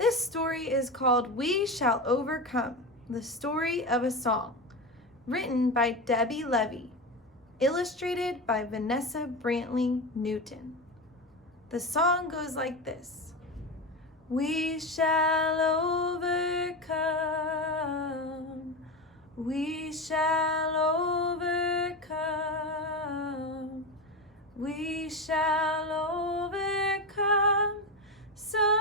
This story is called We Shall Overcome, the story of a song, written by Debbie Levy, illustrated by Vanessa Brantley Newton. The song goes like this. We shall overcome. We shall overcome. We shall overcome someday.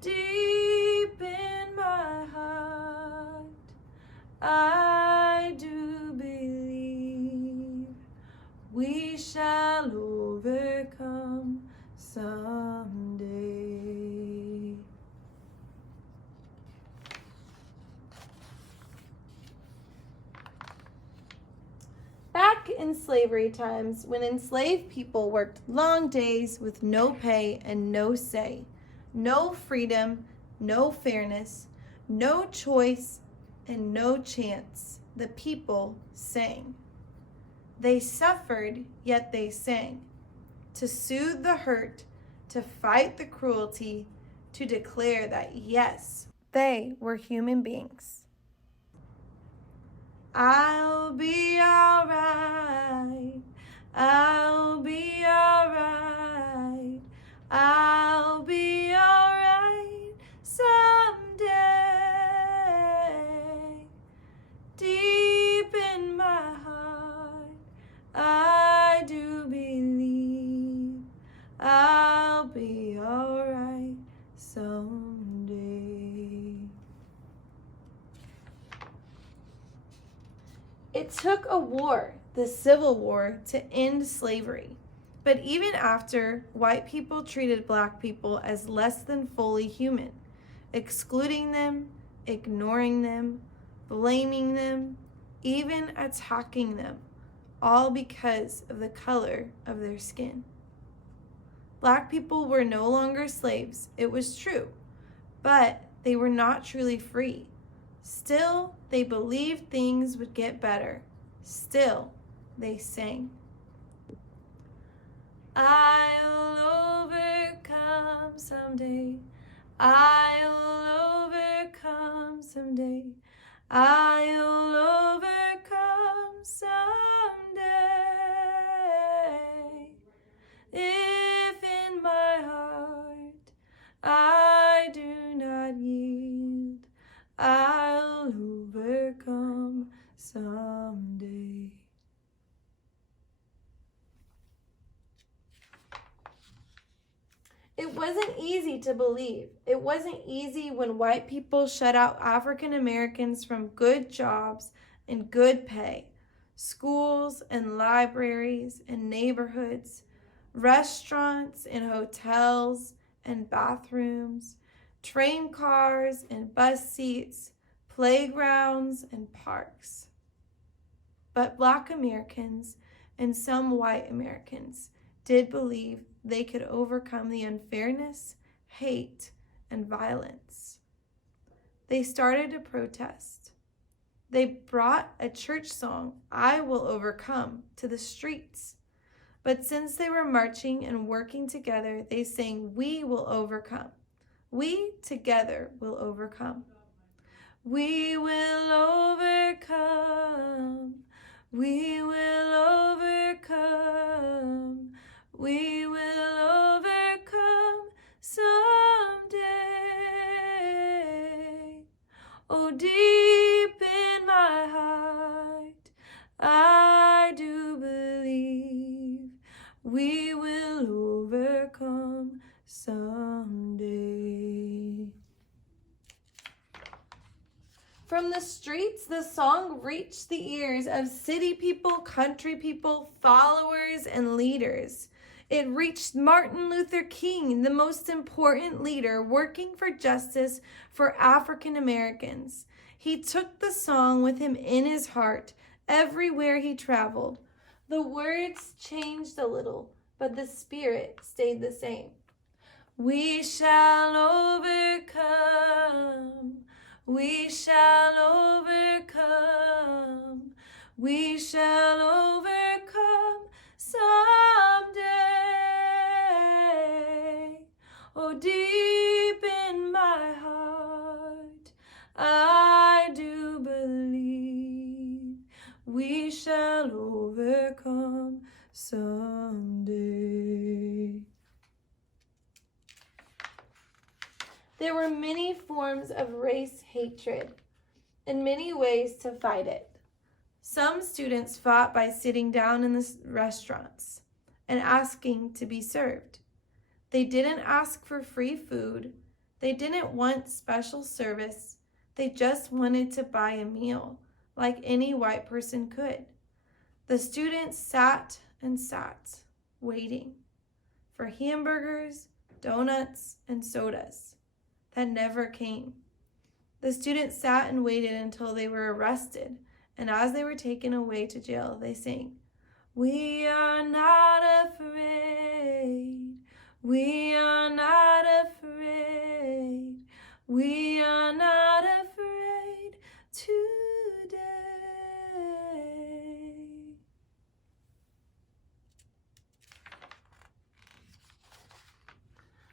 Deep in my heart, I do believe we shall overcome someday. Back in slavery times, when enslaved people worked long days with no pay and no say, no freedom, no fairness, no choice, and no chance, the people sang. They suffered, yet they sang, to soothe the hurt, to fight the cruelty, to declare that yes, they were human beings. I'll be alright, I'll be alright, I'll be alright someday. Deep in my heart, I do believe I'll be alright someday. It took a war, the Civil War, to end slavery. But even after, white people treated black people as less than fully human, excluding them, ignoring them, blaming them, even attacking them, all because of the color of their skin. Black people were no longer slaves, it was true, but they were not truly free. Still, they believed things would get better. Still, they sang. I'll overcome someday. I'll overcome someday. I'll overcome someday. If in my heart I do not yield, I'll overcome someday. It wasn't easy to believe. It wasn't easy when white people shut out African Americans from good jobs and good pay, schools and libraries and neighborhoods, restaurants and hotels and bathrooms, train cars and bus seats, playgrounds and parks. But Black Americans and some white Americans did believe they could overcome the unfairness, hate, and violence. They started to protest. They brought a church song, I Will Overcome, to the streets. But since they were marching and working together, they sang, We will overcome. We together will overcome. We will overcome. We will overcome. We will overcome someday. Oh, deep in my heart, I do believe we will overcome someday. From the streets, the song reached the ears of city people, country people, followers, and leaders. It reached Martin Luther King, the most important leader working for justice for African Americans. He took the song with him in his heart everywhere he traveled. The words changed a little, but the spirit stayed the same. We shall overcome. We shall overcome. We shall overcome someday. deep in my heart, I do believe we shall overcome someday. There were many forms of race hatred and many ways to fight it. Some students fought by sitting down in the restaurants and asking to be served. They didn't ask for free food. They didn't want special service. They just wanted to buy a meal like any white person could. The students sat and sat, waiting for hamburgers, donuts, and sodas that never came. The students sat and waited until they were arrested, and as they were taken away to jail, they sang, "We are not afraid. We are not afraid. We are not afraid today."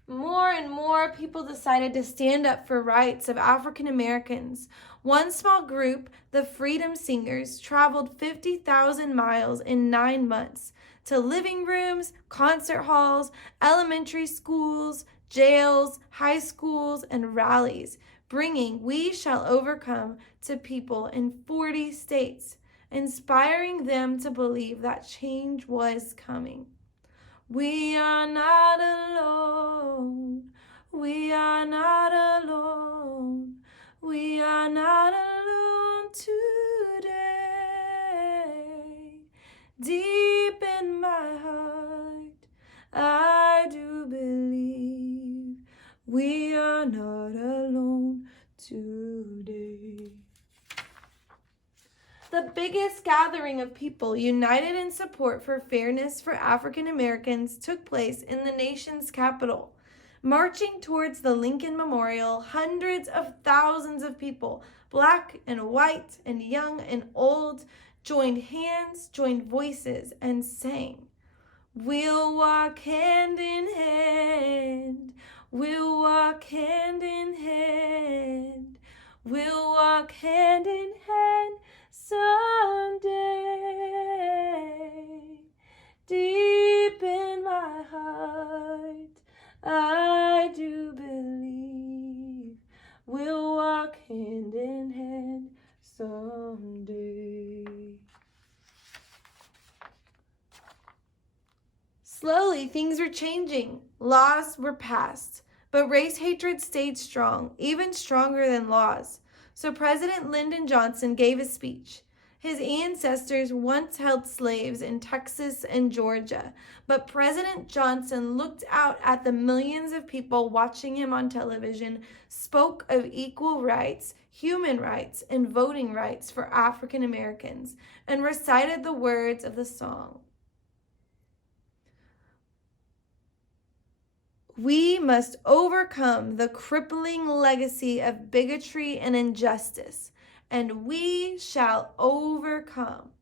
More and more people decided to stand up for rights of African Americans. One small group, the Freedom Singers, traveled 50,000 miles in 9 months to living rooms, concert halls, elementary schools, jails, high schools, and rallies, bringing "We Shall Overcome" to people in 40 states, inspiring them to believe that change was coming. We are not alone. We are not alone. We are not alone today. Deep in my heart, I do believe we are not alone today. The biggest gathering of people united in support for fairness for African Americans took place in the nation's capital. Marching towards the Lincoln Memorial, hundreds of thousands of people, black and white and young and old, joined hands, joined voices, and sang, "We'll walk hand in hand. We'll walk hand in hand. We'll walk hand in hand someday." Deep in my heart, I do believe we'll walk hand in hand someday. Slowly, things were changing. Laws were passed, but race hatred stayed strong, even stronger than laws. So President Lyndon Johnson gave a speech. His ancestors once held slaves in Texas and Georgia, but President Johnson looked out at the millions of people watching him on television, spoke of equal rights, human rights, and voting rights for African Americans, and recited the words of the song. We must overcome the crippling legacy of bigotry and injustice, and we shall overcome.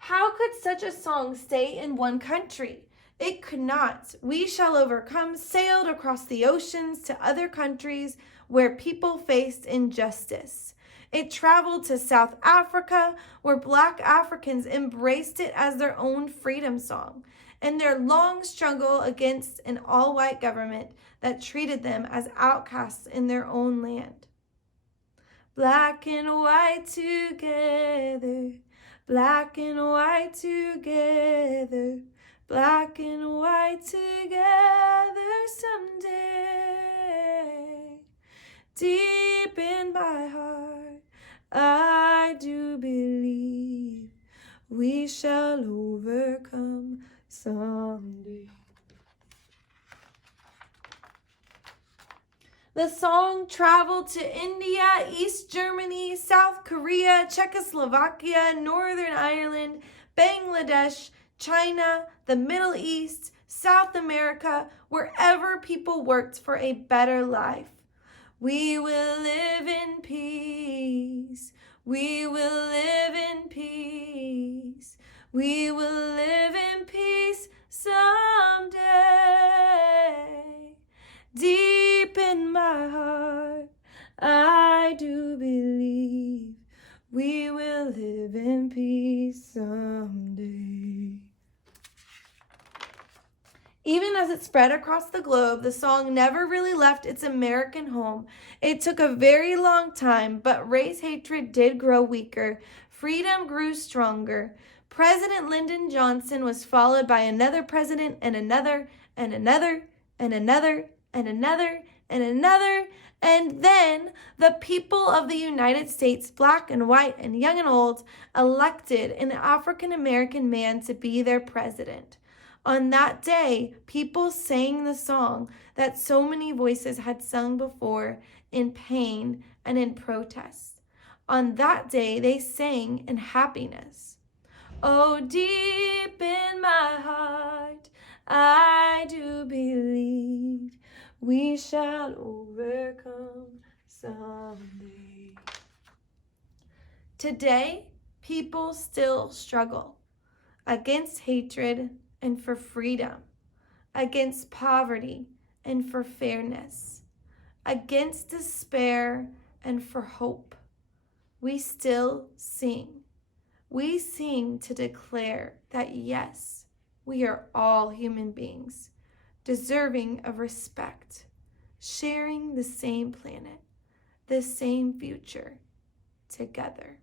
How could such a song stay in one country? It could not. "We Shall Overcome" sailed across the oceans to other countries where people faced injustice. It traveled to South Africa, where Black Africans embraced it as their own freedom song, and their long struggle against an all-white government that treated them as outcasts in their own land. Black and white together, black and white together, black and white together someday. Deep in my heart, I do believe we shall overcome someday. The song traveled to India, East Germany, South Korea, Czechoslovakia, Northern Ireland, Bangladesh, China, the Middle East, South America, wherever people worked for a better life. We will live in peace. We will live in peace. We will live in peace someday. someday. Even as it spread across the globe, the song never really left its American home. It took a very long time, but race hatred did grow weaker. Freedom grew stronger. President Lyndon Johnson was followed by another president and another and another and another and another and another. And then the people of the United States, black and white and young and old, elected an African American man to be their president. On that day, people sang the song that so many voices had sung before in pain and in protest. On that day, they sang in happiness. Oh, deep in my heart, I do believe we shall overcome someday. Today, people still struggle against hatred and for freedom, against poverty and for fairness, against despair and for hope. We still sing. We sing to declare that yes, we are all human beings, deserving of respect, sharing the same planet, the same future together.